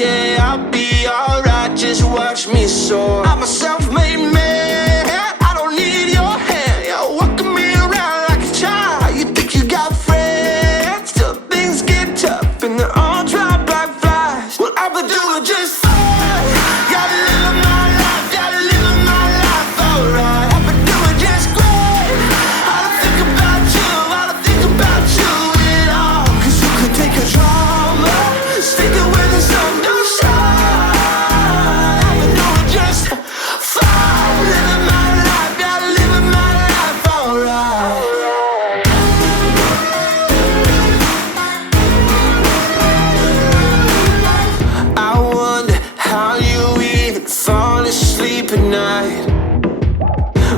okay, I'll be alright, just watch me soar. I'm a self-made man, I don't need your hand. You're walking me around like a child. You think you got friends till things get tough and they're all dry black flies. Well, I've been doing just fine. Gotta live my life, gotta live my life alright. I've been doing just great. I don't think about you, I don't think about you at all. Cause you could take a drama, stick it where the sun don't shine. I've been doing just fine. Living my life, gotta live my life alright. I wonder how you even fall asleep at night.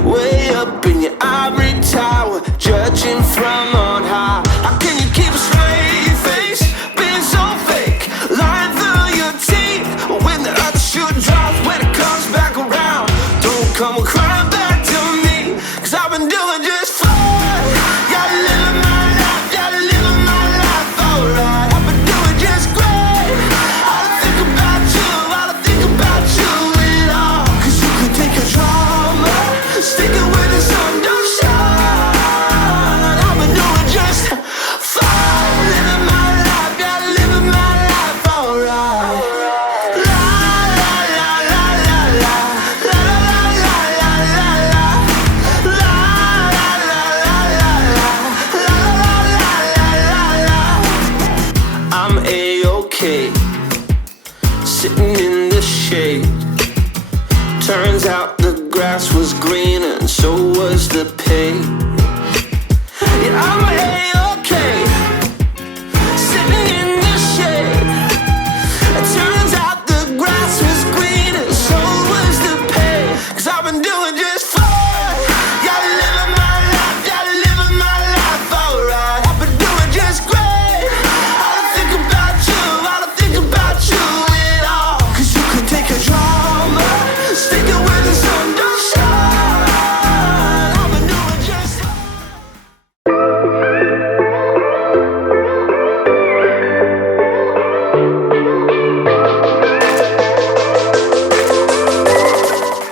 Way up in your ivory tower, judging from on high. How can you keep a straight face, being so fake, lying through your teeth? When the other shoe drops, when it comes back around, don't come crying back to me. Cause I've been doing just fine. Gotta live my life, gotta live my life alright. I've been doing just great. I don't think about you, I don't think about you at all. Cause you could take a drama, stick it where the sun don't shine. I've been doing just fine. Living my life, gotta live my life alright. La la la la la la. La la la la la la. La la la la la la. La la la la la la. I'm A-okay, sitting in the shade. Turns out the grass was greener and so was the pay. Yeah, I'm